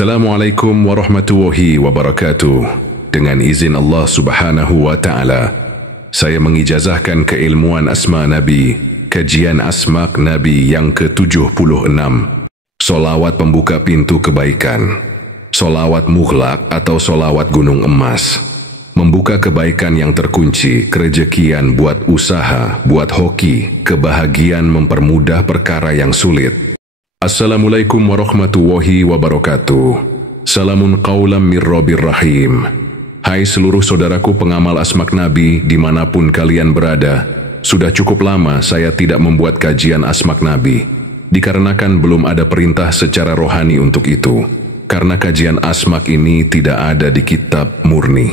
Assalamualaikum warahmatullahi wabarakatuh. Dengan izin Allah subhanahu wa ta'ala, saya mengijazahkan keilmuan Asma Nabi, kajian Asma Nabi yang ke-76. Solawat pembuka pintu kebaikan. Solawat mughlaq atau solawat gunung emas. Membuka kebaikan yang terkunci, kerejekian buat usaha, buat hoki, kebahagiaan mempermudah perkara yang sulit. Assalamualaikum warahmatullahi wabarakatuh. Salamun qawlam mir Rabbir Rahim. Hai seluruh saudaraku pengamal Asma Nabi dimanapun kalian berada, sudah cukup lama saya tidak membuat kajian Asma Nabi, dikarenakan belum ada perintah secara rohani untuk itu. Karena kajian Asma ini tidak ada di kitab murni.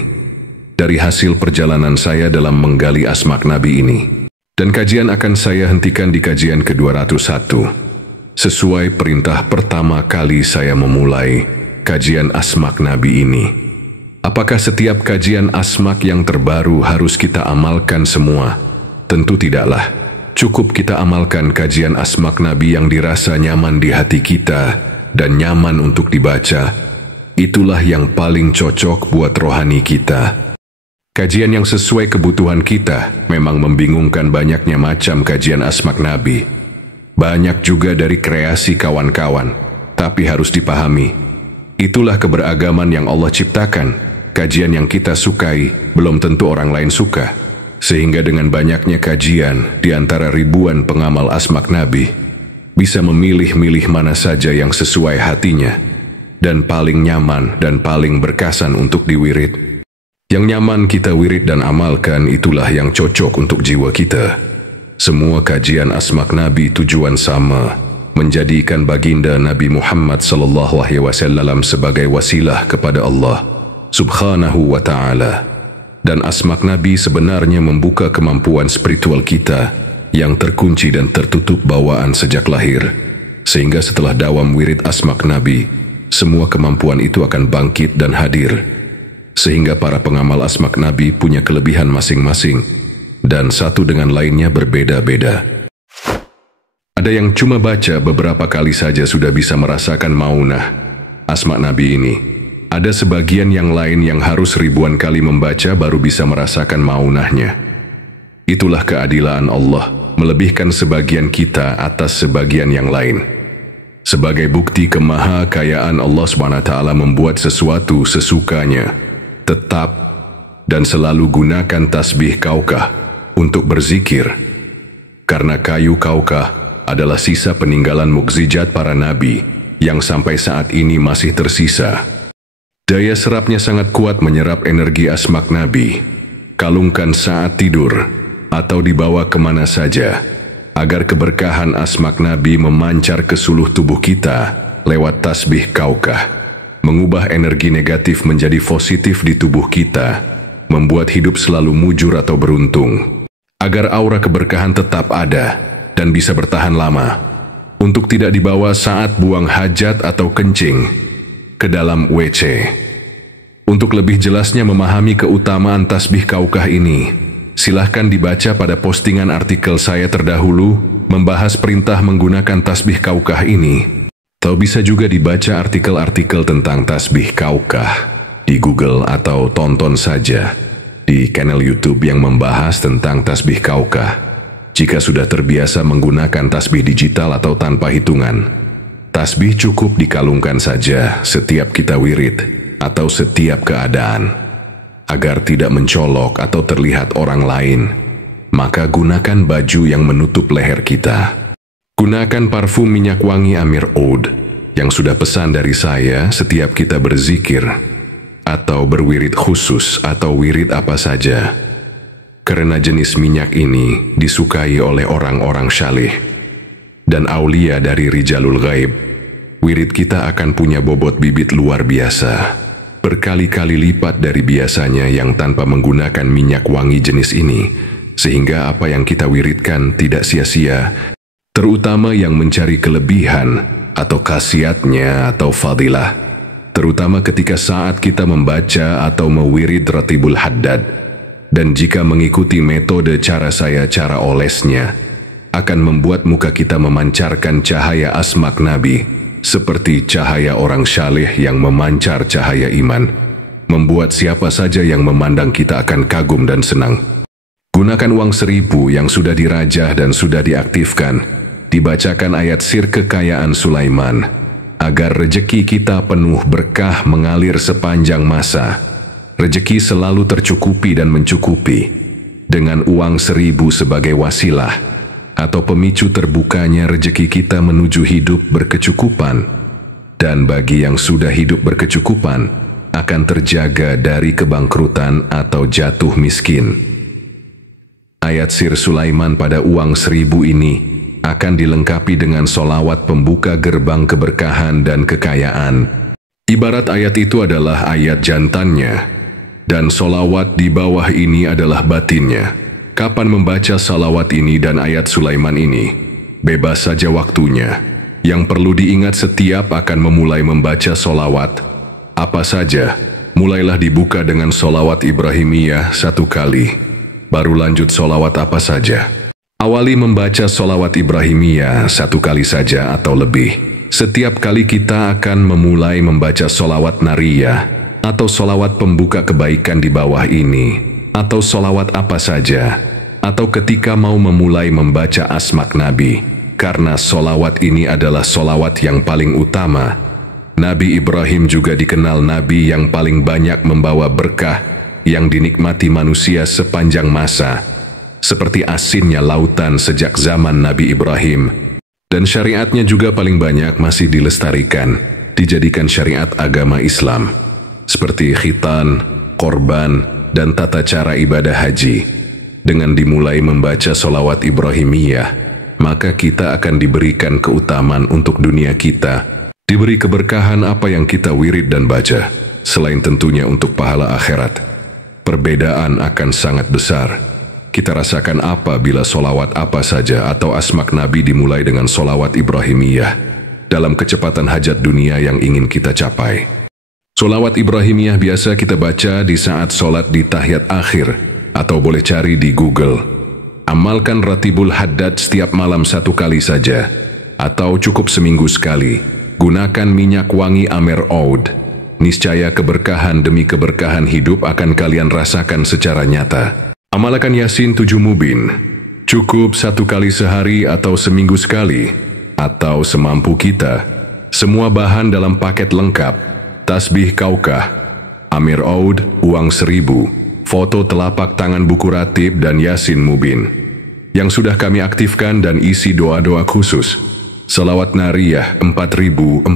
Dari hasil perjalanan saya dalam menggali Asma Nabi ini. Dan kajian akan saya hentikan di kajian ke-201. Sesuai perintah pertama kali saya memulai kajian Asma Nabi ini. Apakah setiap kajian Asma yang terbaru harus kita amalkan semua? Tentu tidaklah. Cukup kita amalkan kajian Asma Nabi yang dirasa nyaman di hati kita dan nyaman untuk dibaca. Itulah yang paling cocok buat rohani kita. Kajian yang sesuai kebutuhan kita memang membingungkan banyaknya macam kajian Asma Nabi. Banyak juga dari kreasi kawan-kawan, tapi harus dipahami. Itulah keberagaman yang Allah ciptakan. Kajian yang kita sukai belum tentu orang lain suka. Sehingga dengan banyaknya kajian di antara ribuan pengamal Asma Nabi, bisa memilih-milih mana saja yang sesuai hatinya, dan paling nyaman dan paling berkesan untuk diwirid. Yang nyaman kita wirid dan amalkan itulah yang cocok untuk jiwa kita. Semua kajian Asma Nabi tujuan sama, menjadikan baginda Nabi Muhammad SAW sebagai wasilah kepada Allah Subhanahu wa ta'ala. Dan Asma Nabi sebenarnya membuka kemampuan spiritual kita yang terkunci dan tertutup bawaan sejak lahir. Sehingga setelah dawam wirid Asma Nabi, semua kemampuan itu akan bangkit dan hadir. Sehingga para pengamal Asma Nabi punya kelebihan masing-masing, dan satu dengan lainnya berbeda-beda. Ada yang cuma baca beberapa kali saja sudah bisa merasakan maunah Asma Nabi ini. Ada sebagian yang lain yang harus ribuan kali membaca baru bisa merasakan maunahnya. Itulah keadilan Allah, melebihkan sebagian kita atas sebagian yang lain. Sebagai bukti kemahakayaan Allah SWT membuat sesuatu sesukanya. Tetap dan selalu gunakan tasbih kaukah untuk berzikir, karena kayu kaukah adalah sisa peninggalan mukjizat para nabi yang sampai saat ini masih tersisa. Daya serapnya sangat kuat menyerap energi Asma Nabi. Kalungkan saat tidur atau dibawa kemana saja, agar keberkahan Asma Nabi memancar ke seluruh tubuh kita lewat tasbih kaukah, mengubah energi negatif menjadi positif di tubuh kita, membuat hidup selalu mujur atau beruntung. Agar aura keberkahan tetap ada dan bisa bertahan lama, untuk tidak dibawa saat buang hajat atau kencing ke dalam WC. Untuk lebih jelasnya memahami keutamaan tasbih kaukah ini, silahkan dibaca pada postingan artikel saya terdahulu membahas perintah menggunakan tasbih kaukah ini. Atau bisa juga dibaca artikel-artikel tentang tasbih kaukah di Google atau tonton saja di kanal YouTube yang membahas tentang tasbih kaukah. Jika sudah terbiasa menggunakan tasbih digital atau tanpa hitungan, tasbih cukup dikalungkan saja setiap kita wirid atau setiap keadaan. Agar tidak mencolok atau terlihat orang lain, maka gunakan baju yang menutup leher kita. Gunakan parfum minyak wangi Amir Oud yang sudah pesan dari saya setiap kita berzikir atau berwirid khusus atau wirid apa saja. Karena jenis minyak ini disukai oleh orang-orang syalih dan aulia dari Rijalul Ghaib, wirid kita akan punya bobot bibit luar biasa, berkali-kali lipat dari biasanya yang tanpa menggunakan minyak wangi jenis ini, sehingga apa yang kita wiridkan tidak sia-sia, terutama yang mencari kelebihan atau khasiatnya atau fadilah. Terutama ketika saat kita membaca atau mewirid Ratibul Haddad. Dan jika mengikuti metode cara saya, cara olesnya, akan membuat muka kita memancarkan cahaya Asma Nabi seperti cahaya orang syaleh yang memancar cahaya iman, membuat siapa saja yang memandang kita akan kagum dan senang. Gunakan uang 1.000 yang sudah dirajah dan sudah diaktifkan, dibacakan ayat sir kekayaan Sulaiman, agar rejeki kita penuh berkah mengalir sepanjang masa. Rejeki selalu tercukupi dan mencukupi, dengan uang 1.000 sebagai wasilah, atau pemicu terbukanya rejeki kita menuju hidup berkecukupan, dan bagi yang sudah hidup berkecukupan, akan terjaga dari kebangkrutan atau jatuh miskin. Ayat sir Sulaiman pada uang 1.000 ini akan dilengkapi dengan solawat pembuka gerbang keberkahan dan kekayaan. Ibarat ayat itu adalah ayat jantannya, dan solawat di bawah ini adalah batinnya. Kapan membaca salawat ini dan ayat Sulaiman ini? Bebas saja waktunya. Yang perlu diingat setiap akan memulai membaca solawat, apa saja, mulailah dibuka dengan solawat Ibrahimiyah 1 kali. Baru lanjut solawat apa saja. Awali membaca solawat Ibrahimiyah 1 kali saja atau lebih. Setiap kali kita akan memulai membaca solawat nariyah, atau solawat pembuka kebaikan di bawah ini, atau solawat apa saja, atau ketika mau memulai membaca asmak Nabi, karena solawat ini adalah solawat yang paling utama. Nabi Ibrahim juga dikenal Nabi yang paling banyak membawa berkah yang dinikmati manusia sepanjang masa, seperti asinnya lautan sejak zaman Nabi Ibrahim, dan syariatnya juga paling banyak masih dilestarikan, dijadikan syariat agama Islam, seperti khitan, korban, dan tata cara ibadah haji. Dengan dimulai membaca solawat Ibrahimiyah, maka kita akan diberikan keutamaan untuk dunia kita, diberi keberkahan apa yang kita wirid dan baca, selain tentunya untuk pahala akhirat. Perbedaan akan sangat besar. Kita rasakan apa bila solawat apa saja atau asmak Nabi dimulai dengan solawat Ibrahimiyah, dalam kecepatan hajat dunia yang ingin kita capai. Solawat Ibrahimiyah biasa kita baca di saat solat di tahiyat akhir, atau boleh cari di Google. Amalkan Ratibul Haddad setiap malam 1 kali saja, atau cukup seminggu sekali. Gunakan minyak wangi Amir Oud. Niscaya keberkahan demi keberkahan hidup akan kalian rasakan secara nyata. Amalkan Yasin 7 Mubin. Cukup 1 kali sehari atau seminggu sekali, atau semampu kita. Semua bahan dalam paket lengkap. Tasbih Kaukah, Amir Oud, uang 1.000, foto telapak tangan buku ratib dan Yasin Mubin, yang sudah kami aktifkan dan isi doa-doa khusus. Salawat nariyah 4.444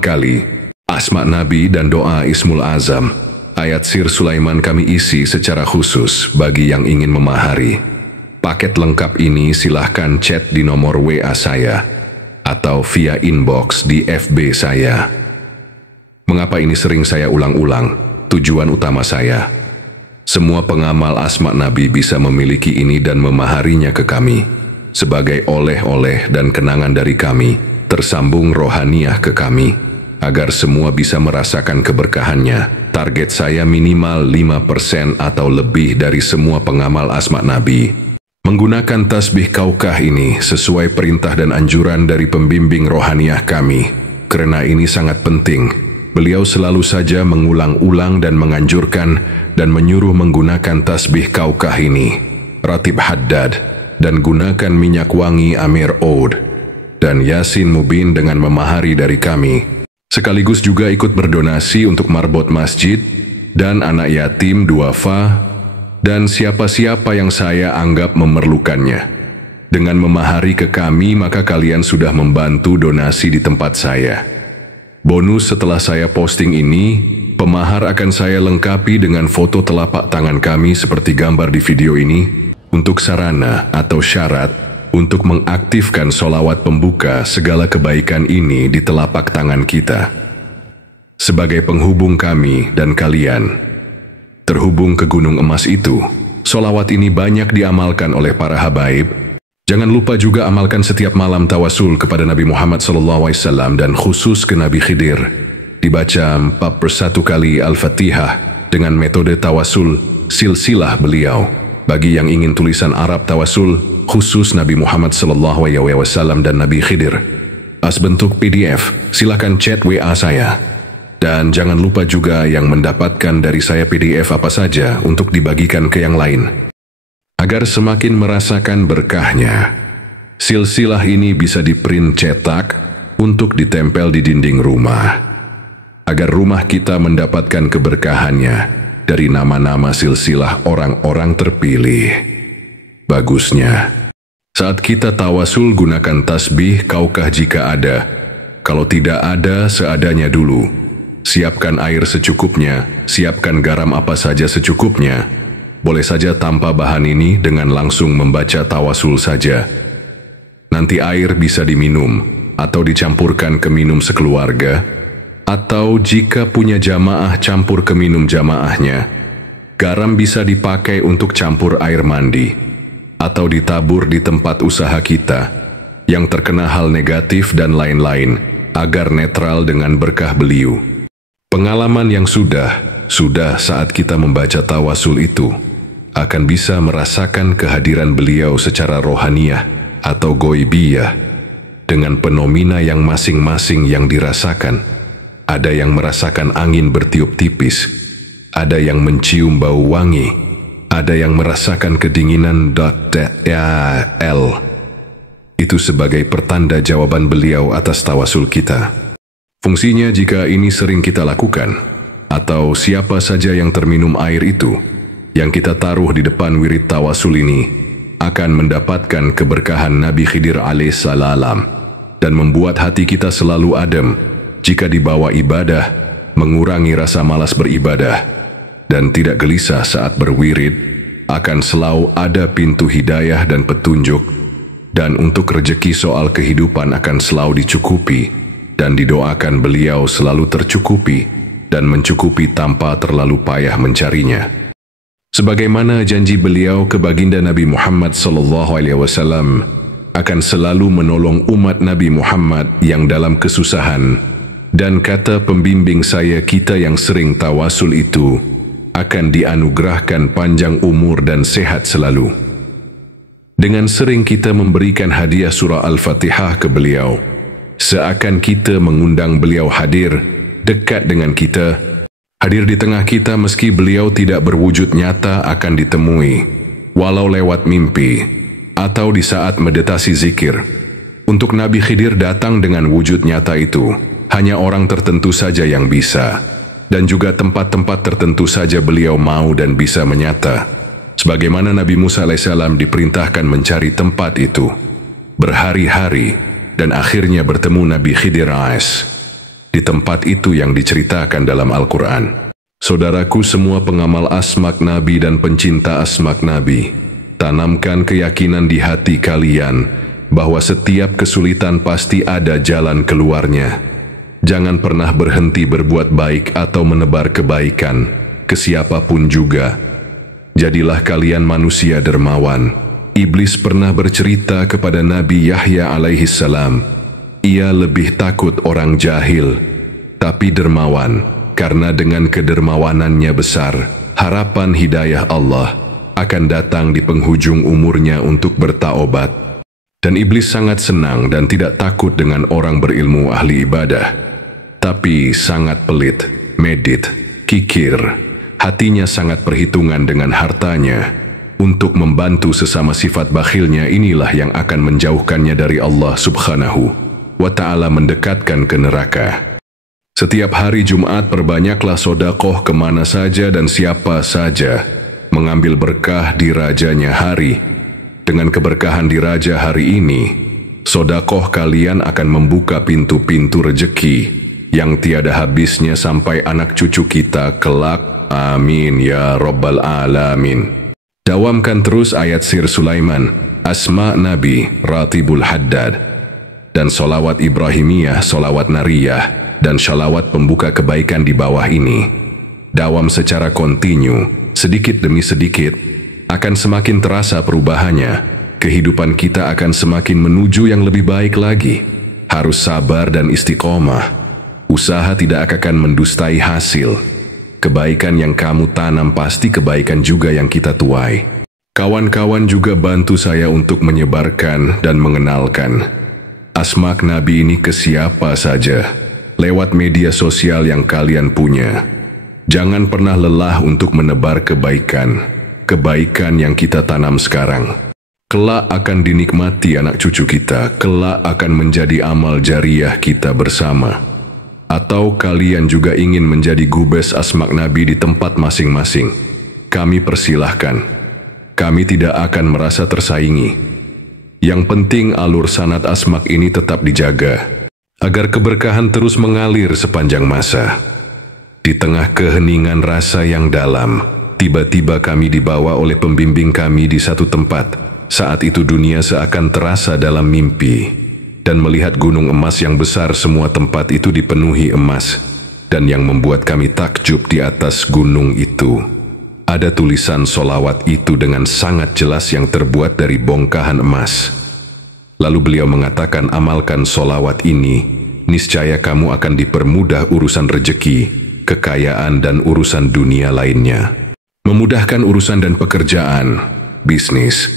kali, asma Nabi dan doa Ismul Azam. Ayat sir Sulaiman kami isi secara khusus bagi yang ingin memahari. Paket lengkap ini silahkan chat di nomor WA saya, atau via inbox di FB saya. Mengapa ini sering saya ulang-ulang? Tujuan utama saya, semua pengamal asma Nabi bisa memiliki ini dan memaharinya ke kami, sebagai oleh-oleh dan kenangan dari kami, tersambung rohaniah ke kami, agar semua bisa merasakan keberkahannya. Target saya minimal 5% atau lebih dari semua pengamal asma Nabi menggunakan tasbih Kaukah ini sesuai perintah dan anjuran dari pembimbing rohaniah kami. Karena ini sangat penting, beliau selalu saja mengulang-ulang dan menganjurkan dan menyuruh menggunakan tasbih Kaukah ini, Ratib Haddad, dan gunakan minyak wangi Amir Oud, dan Yasin Mubin dengan memahari dari kami. Sekaligus juga ikut berdonasi untuk marbot masjid, dan anak yatim duafa, dan siapa-siapa yang saya anggap memerlukannya. Dengan memahari ke kami, maka kalian sudah membantu donasi di tempat saya. Bonus setelah saya posting ini, pemahar akan saya lengkapi dengan foto telapak tangan kami seperti gambar di video ini, untuk sarana atau syarat untuk mengaktifkan solawat pembuka segala kebaikan ini di telapak tangan kita. Sebagai penghubung kami dan kalian, terhubung ke gunung emas itu, solawat ini banyak diamalkan oleh para habaib. Jangan lupa juga amalkan setiap malam tawasul kepada Nabi Muhammad SAW dan khusus ke Nabi Khidir. Dibaca 41 kali Al-Fatihah dengan metode tawasul silsilah beliau. Bagi yang ingin tulisan Arab tawasul khusus Nabi Muhammad SAW dan Nabi Khidir. as bentuk PDF, silakan chat WA saya. Dan jangan lupa juga yang mendapatkan dari saya PDF apa saja untuk dibagikan ke yang lain. Agar semakin merasakan berkahnya, silsilah ini bisa di-print cetak untuk ditempel di dinding rumah. Agar rumah kita mendapatkan keberkahannya dari nama-nama silsilah orang-orang terpilih. Bagusnya, saat kita tawasul gunakan tasbih kaukah jika ada. Kalau tidak ada, seadanya dulu. Siapkan air secukupnya, siapkan garam apa saja secukupnya. Boleh saja tanpa bahan ini dengan langsung membaca tawasul saja. Nanti air bisa diminum atau dicampurkan ke minum sekeluarga, atau jika punya jamaah campur ke minum jamaahnya. Garam bisa dipakai untuk campur air mandi, atau ditabur di tempat usaha kita yang terkena hal negatif dan lain-lain, agar netral dengan berkah beliau. Pengalaman yang sudah saat kita membaca tawasul itu, akan bisa merasakan kehadiran beliau secara rohaniyah atau goibiyah, dengan fenomena yang masing-masing yang dirasakan. Ada yang merasakan angin bertiup tipis, ada yang mencium bau wangi, ada yang merasakan kedinginan. Itu sebagai pertanda jawaban beliau atas tawasul kita. Fungsinya jika ini sering kita lakukan, atau siapa saja yang terminum air itu, yang kita taruh di depan wirid tawasul ini, akan mendapatkan keberkahan Nabi Khidir alaihissalam, dan membuat hati kita selalu adem jika dibawa ibadah, mengurangi rasa malas beribadah, dan tidak gelisah saat berwirid. Akan selalu ada pintu hidayah dan petunjuk, dan untuk rejeki soal kehidupan akan selalu dicukupi, dan didoakan beliau selalu tercukupi dan mencukupi tanpa terlalu payah mencarinya. Sebagaimana janji beliau ke baginda Nabi Muhammad SAW, akan selalu menolong umat Nabi Muhammad yang dalam kesusahan, dan kata pembimbing saya kita yang sering tawasul itu, akan dianugerahkan panjang umur dan sehat selalu. Dengan sering kita memberikan hadiah surah Al-Fatihah ke beliau, seakan kita mengundang beliau hadir dekat dengan kita, hadir di tengah kita meski beliau tidak berwujud nyata akan ditemui, walau lewat mimpi, atau di saat meditasi zikir. Untuk Nabi Khidir datang dengan wujud nyata itu, hanya orang tertentu saja yang bisa, dan juga tempat-tempat tertentu saja beliau mau dan bisa menyata. Sebagaimana Nabi Musa alaihissalam diperintahkan mencari tempat itu, berhari-hari, dan akhirnya bertemu Nabi Khidir AS. Di tempat itu yang diceritakan dalam Al-Quran. Saudaraku semua pengamal asmak Nabi dan pencinta asmak Nabi, tanamkan keyakinan di hati kalian bahwa setiap kesulitan pasti ada jalan keluarnya. Jangan pernah berhenti berbuat baik atau menebar kebaikan ke siapapun juga. Jadilah kalian manusia dermawan. Iblis pernah bercerita kepada Nabi Yahya alaihissalam, ia lebih takut orang jahil, tapi dermawan, karena dengan kedermawanannya besar, harapan hidayah Allah akan datang di penghujung umurnya untuk bertaubat. Dan iblis sangat senang dan tidak takut dengan orang berilmu ahli ibadah, tapi sangat pelit, medit, kikir, hatinya sangat perhitungan dengan hartanya. Untuk membantu sesama sifat bakhilnya inilah yang akan menjauhkannya dari Allah subhanahu wa ta'ala, mendekatkan ke neraka. Setiap hari Jumat perbanyaklah sodakoh kemana saja dan siapa saja, mengambil berkah di rajanya hari. Dengan keberkahan di raja hari ini, sodakoh kalian akan membuka pintu-pintu rejeki yang tiada habisnya sampai anak cucu kita kelak. Amin ya Rabbal Alamin. Dawamkan terus ayat Sir Sulaiman, Asma Nabi, Ratibul Haddad, dan solawat Ibrahimiyah, solawat Nariyah, dan sholawat pembuka kebaikan di bawah ini. Dawam secara kontinu, sedikit demi sedikit, akan semakin terasa perubahannya. Kehidupan kita akan semakin menuju yang lebih baik lagi. Harus sabar dan istiqomah. Usaha tidak akan mendustai hasil. Kebaikan yang kamu tanam pasti kebaikan juga yang kita tuai. Kawan-kawan juga bantu saya untuk menyebarkan dan mengenalkan. Asma Nabi ini ke siapa saja, lewat media sosial yang kalian punya. Jangan pernah lelah untuk menebar kebaikan yang kita tanam sekarang. Kelak akan dinikmati anak cucu kita, kelak akan menjadi amal jariah kita bersama. Atau kalian juga ingin menjadi gubes Asma Nabi di tempat masing-masing, kami persilahkan. Kami tidak akan merasa tersaingi. Yang penting alur sanad asmak ini tetap dijaga, agar keberkahan terus mengalir sepanjang masa. Di tengah keheningan rasa yang dalam, tiba-tiba kami dibawa oleh pembimbing kami di satu tempat. Saat itu dunia seakan terasa dalam mimpi, dan melihat gunung emas yang besar, semua tempat itu dipenuhi emas. Dan yang membuat kami takjub, di atas gunung itu ada tulisan solawat itu dengan sangat jelas yang terbuat dari bongkahan emas. Lalu beliau mengatakan, amalkan solawat ini, niscaya kamu akan dipermudah urusan rezeki, kekayaan dan urusan dunia lainnya. Memudahkan urusan dan pekerjaan, bisnis,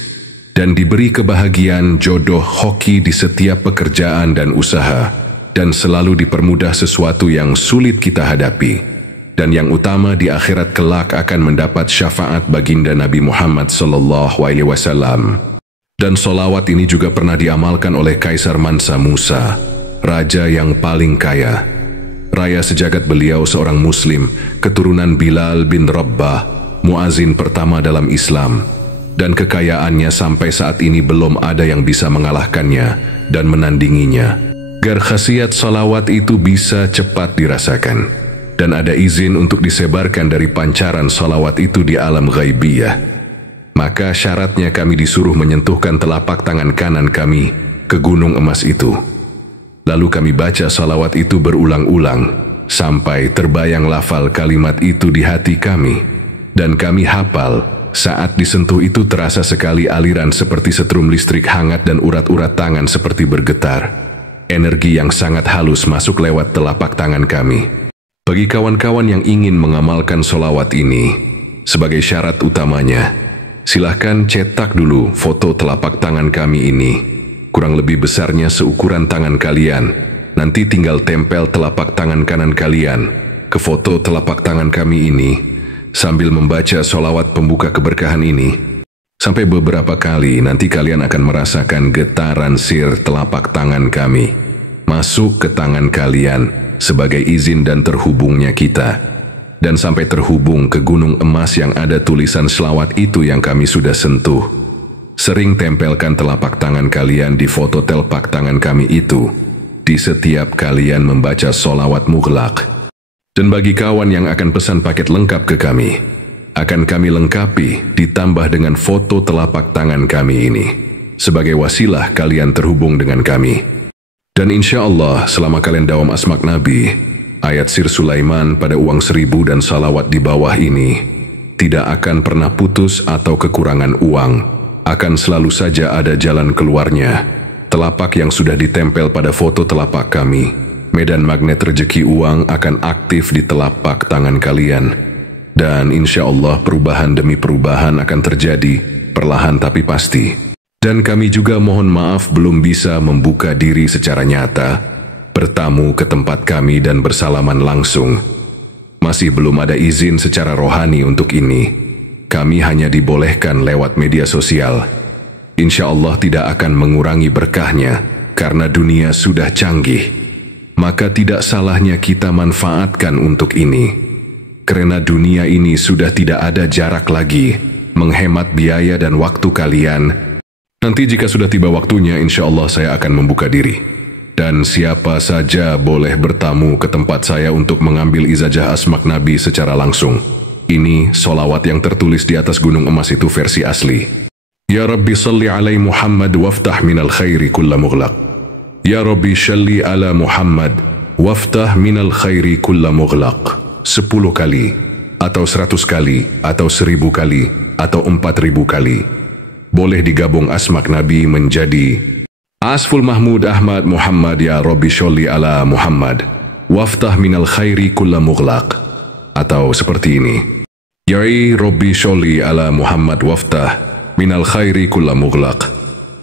dan diberi kebahagiaan, jodoh, hoki di setiap pekerjaan dan usaha, dan selalu dipermudah sesuatu yang sulit kita hadapi. Dan yang utama, di akhirat kelak akan mendapat syafaat baginda Nabi Muhammad SAW. Dan solawat ini juga pernah diamalkan oleh Kaisar Mansa Musa, raja yang paling kaya. Raya sejagat beliau seorang muslim, keturunan Bilal bin Rabbah, muazin pertama dalam Islam. Dan kekayaannya sampai saat ini belum ada yang bisa mengalahkannya dan menandinginya. Agar khasiat solawat itu bisa cepat dirasakan, dan ada izin untuk disebarkan dari pancaran salawat itu di alam ghaibiyah, maka syaratnya kami disuruh menyentuhkan telapak tangan kanan kami ke gunung emas itu. Lalu kami baca salawat itu berulang-ulang, sampai terbayang lafal kalimat itu di hati kami. Dan kami hafal, saat disentuh itu terasa sekali aliran seperti setrum listrik hangat dan urat-urat tangan seperti bergetar. Energi yang sangat halus masuk lewat telapak tangan kami. Bagi kawan-kawan yang ingin mengamalkan solawat ini, sebagai syarat utamanya, silahkan cetak dulu foto telapak tangan kami ini, kurang lebih besarnya seukuran tangan kalian. Nanti tinggal tempel telapak tangan kanan kalian ke foto telapak tangan kami ini, sambil membaca solawat pembuka keberkahan ini. Sampai beberapa kali, nanti kalian akan merasakan getaran sir telapak tangan kami masuk ke tangan kalian, sebagai izin dan terhubungnya kita, dan sampai terhubung ke gunung emas yang ada tulisan selawat itu yang kami sudah sentuh. Sering tempelkan telapak tangan kalian di foto telapak tangan kami itu, di setiap kalian membaca solawat mughlaq. Dan bagi kawan yang akan pesan paket lengkap ke kami, akan kami lengkapi ditambah dengan foto telapak tangan kami ini, sebagai wasilah kalian terhubung dengan kami. Dan insya Allah selama kalian dawam asmak Nabi, ayat Sir Sulaiman pada uang 1000 dan salawat di bawah ini tidak akan pernah putus atau kekurangan uang, akan selalu saja ada jalan keluarnya. Telapak yang sudah ditempel pada foto telapak kami, medan magnet rezeki uang akan aktif di telapak tangan kalian. Dan insya Allah perubahan demi perubahan akan terjadi, perlahan tapi pasti. Dan kami juga mohon maaf belum bisa membuka diri secara nyata, bertamu ke tempat kami dan bersalaman langsung. Masih belum ada izin secara rohani untuk ini. Kami hanya dibolehkan lewat media sosial. Insya Allah tidak akan mengurangi berkahnya, karena dunia sudah canggih. Maka tidak salahnya kita manfaatkan untuk ini. Karena dunia ini sudah tidak ada jarak lagi, menghemat biaya dan waktu kalian. Nanti jika sudah tiba waktunya, insya Allah saya akan membuka diri. Dan siapa saja boleh bertamu ke tempat saya untuk mengambil ijazah asmak Nabi secara langsung. Ini solawat yang tertulis di atas gunung emas itu versi asli. Ya Rabbi salli alai Muhammad waftah minal khairi kulla mughlaq. Ya Rabbi salli ala Muhammad waftah minal khairi kulla mughlaq. 10 kali, atau 100 kali, atau 1000 kali, atau 4000 kali. Boleh digabung asmak Nabi menjadi Asful Mahmud Ahmad Muhammad ya Rabbi sholli ala Muhammad waftah minal khairi kulla mughlaq. Atau seperti ini, Ya Rabbi sholli ala Muhammad waftah minal khairi kulla mughlaq.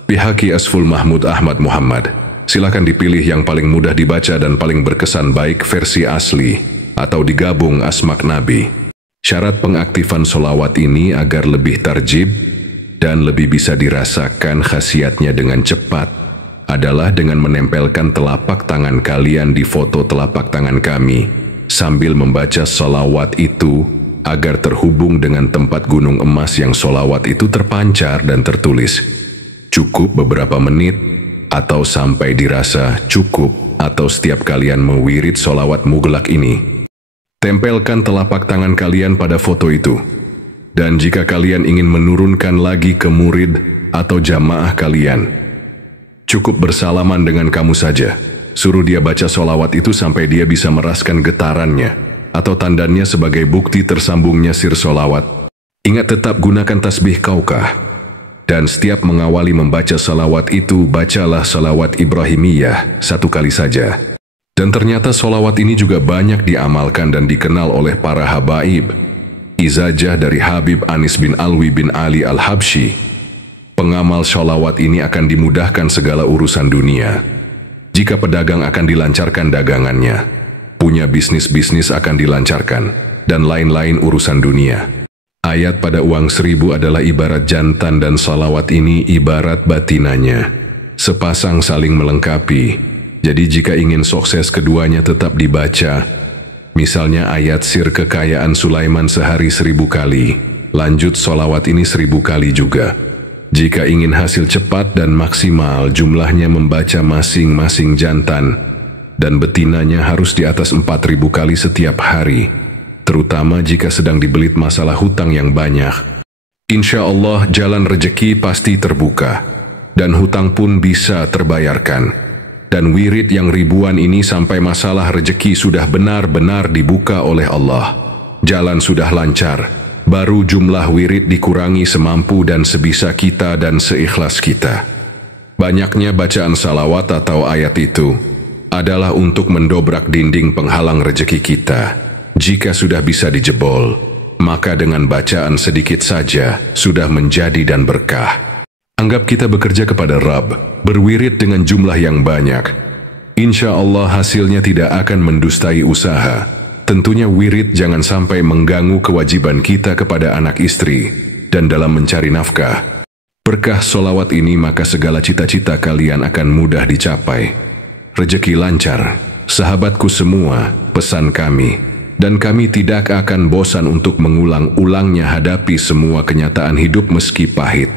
Bihaqi Asful Mahmud Ahmad Muhammad. Silakan dipilih yang paling mudah dibaca dan paling berkesan, baik versi asli atau digabung Asma' Nabi. Syarat pengaktifan sholawat ini agar lebih tarjib dan lebih bisa dirasakan khasiatnya dengan cepat adalah dengan menempelkan telapak tangan kalian di foto telapak tangan kami sambil membaca sholawat itu agar terhubung dengan tempat gunung emas yang sholawat itu terpancar dan tertulis. Cukup beberapa menit atau sampai dirasa cukup atau setiap kalian mewirid sholawat muglak ini. Tempelkan telapak tangan kalian pada foto itu. Dan jika kalian ingin menurunkan lagi ke murid atau jamaah kalian, cukup bersalaman dengan kamu saja. Suruh dia baca sholawat itu sampai dia bisa meraskan getarannya atau tandanya sebagai bukti tersambungnya sir sholawat. Ingat, tetap gunakan tasbih kaukah. Dan setiap mengawali membaca salawat itu, bacalah salawat Ibrahimiyah 1 kali saja. Dan ternyata salawat ini juga banyak diamalkan dan dikenal oleh para habaib. Izajah dari Habib Anis bin Alwi bin Ali Al-Habsyi. Pengamal salawat ini akan dimudahkan segala urusan dunia. Jika pedagang akan dilancarkan dagangannya, punya bisnis akan dilancarkan, dan lain-lain urusan dunia. Ayat pada uang 1000 adalah ibarat jantan dan salawat ini ibarat batinanya. Sepasang saling melengkapi. Jadi jika ingin sukses keduanya tetap dibaca. Misalnya ayat sir kekayaan Sulaiman sehari 1000 kali. Lanjut salawat ini 1000 kali juga. Jika ingin hasil cepat dan maksimal, jumlahnya membaca masing-masing jantan. Dan betinanya harus di atas 4000 kali setiap hari. Terutama jika sedang dibelit masalah hutang yang banyak. Insya Allah jalan rejeki pasti terbuka, dan hutang pun bisa terbayarkan. Dan wirid yang ribuan ini sampai masalah rejeki sudah benar-benar dibuka oleh Allah. Jalan sudah lancar, baru jumlah wirid dikurangi semampu dan sebisa kita dan seikhlas kita. Banyaknya bacaan salawat atau ayat itu adalah untuk mendobrak dinding penghalang rejeki kita. Jika sudah bisa dijebol, maka dengan bacaan sedikit saja sudah menjadi dan berkah. Anggap kita bekerja kepada Rabb, berwirid dengan jumlah yang banyak. Insya Allah hasilnya tidak akan mendustai usaha. Tentunya wirid jangan sampai mengganggu kewajiban kita kepada anak istri dan dalam mencari nafkah. Berkah solawat ini maka segala cita-cita kalian akan mudah dicapai. Rezeki lancar, sahabatku semua, pesan kami. Dan kami tidak akan bosan untuk mengulang-ulangnya. Hadapi semua kenyataan hidup meski pahit.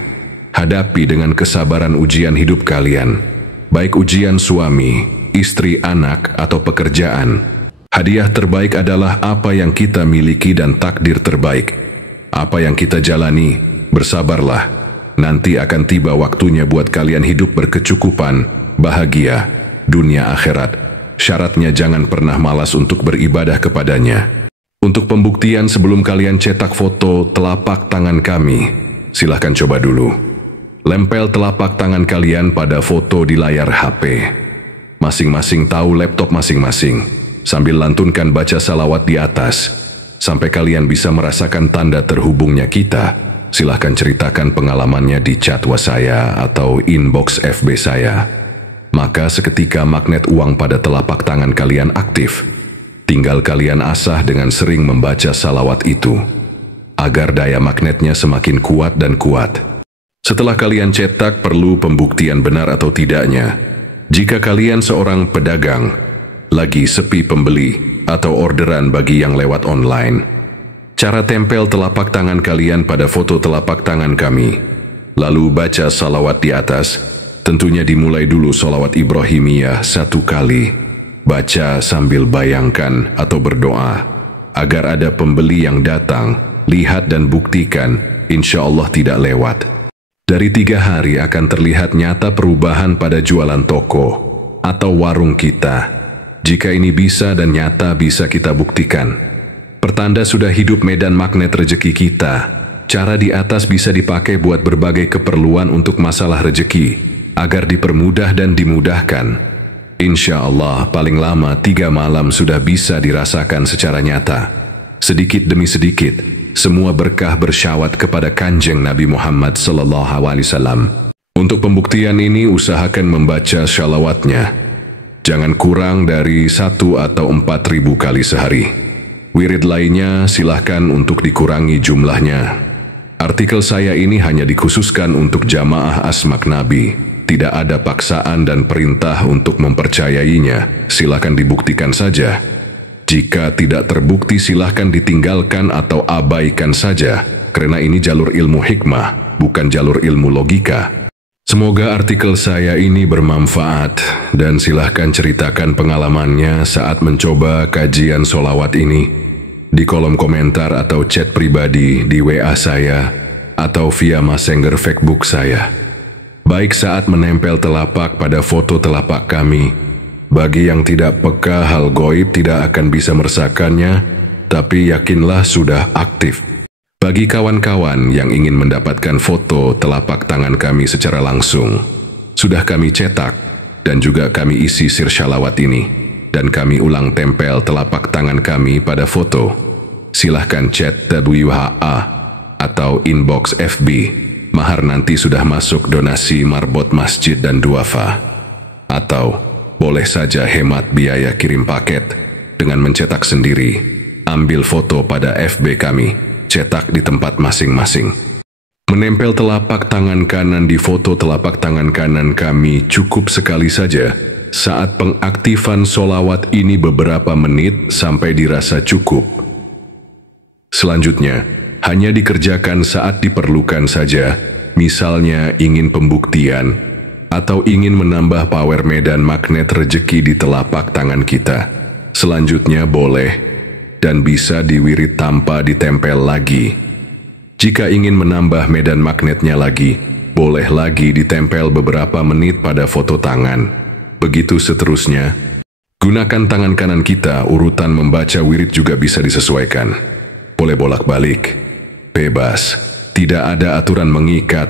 Hadapi dengan kesabaran ujian hidup kalian. Baik ujian suami, istri, anak, atau pekerjaan. Hadiah terbaik adalah apa yang kita miliki dan takdir terbaik. Apa yang kita jalani, bersabarlah. Nanti akan tiba waktunya buat kalian hidup berkecukupan, bahagia, dunia akhirat. Syaratnya jangan pernah malas untuk beribadah kepadanya. Untuk pembuktian sebelum kalian cetak foto telapak tangan kami, silahkan coba dulu. Lempel telapak tangan kalian pada foto di layar HP. Masing-masing tahu laptop masing-masing. Sambil lantunkan baca salawat di atas. Sampai kalian bisa merasakan tanda terhubungnya kita. Silahkan ceritakan pengalamannya di chat WhatsApp saya atau inbox FB saya. Maka seketika magnet uang pada telapak tangan kalian aktif. Tinggal kalian asah dengan sering membaca salawat itu, agar daya magnetnya semakin kuat dan kuat. Setelah kalian cetak, perlu pembuktian benar atau tidaknya. Jika kalian seorang pedagang, lagi sepi pembeli atau orderan bagi yang lewat online, cara tempel telapak tangan kalian pada foto telapak tangan kami, lalu baca salawat di atas. Tentunya dimulai dulu sholawat Ibrahimiyah 1 kali. Baca sambil bayangkan atau berdoa agar ada pembeli yang datang, lihat dan buktikan, insya Allah tidak lewat. Dari 3 hari akan terlihat nyata perubahan pada jualan toko atau warung kita. Jika ini bisa dan nyata bisa kita buktikan. Pertanda sudah hidup medan magnet rezeki kita. Cara di atas bisa dipakai buat berbagai keperluan untuk masalah rezeki. Agar dipermudah dan dimudahkan. Insya Allah paling lama 3 malam sudah bisa dirasakan secara nyata. Sedikit demi sedikit, semua berkah bersyawat kepada Kanjeng Nabi Muhammad SAW. Untuk pembuktian ini usahakan membaca shalawatnya. Jangan kurang dari 1 atau 4.000 kali sehari. Wirid lainnya silahkan untuk dikurangi jumlahnya. Artikel saya ini hanya dikhususkan untuk jamaah Asmak Nabi. Tidak ada paksaan dan perintah untuk mempercayainya. Silahkan dibuktikan saja. Jika tidak terbukti silahkan ditinggalkan atau abaikan saja. Karena ini jalur ilmu hikmah, bukan jalur ilmu logika. Semoga artikel saya ini bermanfaat dan silahkan ceritakan pengalamannya saat mencoba kajian sholawat ini di kolom komentar atau chat pribadi di WA saya atau via Messenger Facebook saya. Baik saat menempel telapak pada foto telapak kami. Bagi yang tidak peka hal goib tidak akan bisa merasakannya, tapi yakinlah sudah aktif. Bagi kawan-kawan yang ingin mendapatkan foto telapak tangan kami secara langsung, sudah kami cetak dan juga kami isi sir shalawat ini, dan kami ulang tempel telapak tangan kami pada foto. Silahkan chat WHA atau inbox FB. Mahar nanti sudah masuk donasi marbot masjid dan duafa. Atau boleh saja hemat biaya kirim paket dengan mencetak sendiri. Ambil foto pada FB kami. Cetak di tempat masing-masing. Menempel telapak tangan kanan di foto telapak tangan kanan kami cukup sekali saja. Saat pengaktifan sholawat ini beberapa menit sampai dirasa cukup. Selanjutnya, hanya dikerjakan saat diperlukan saja, misalnya ingin pembuktian, atau ingin menambah power medan magnet rejeki di telapak tangan kita. Selanjutnya boleh dan bisa diwirid tanpa ditempel lagi. Jika ingin menambah medan magnetnya lagi, boleh lagi ditempel beberapa menit pada foto tangan. Begitu seterusnya. Gunakan tangan kanan kita, urutan membaca wirid juga bisa disesuaikan. Boleh bolak-balik. Bebas. Tidak ada aturan mengikat.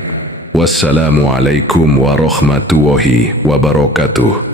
Wassalamualaikum warahmatullahi wabarakatuh.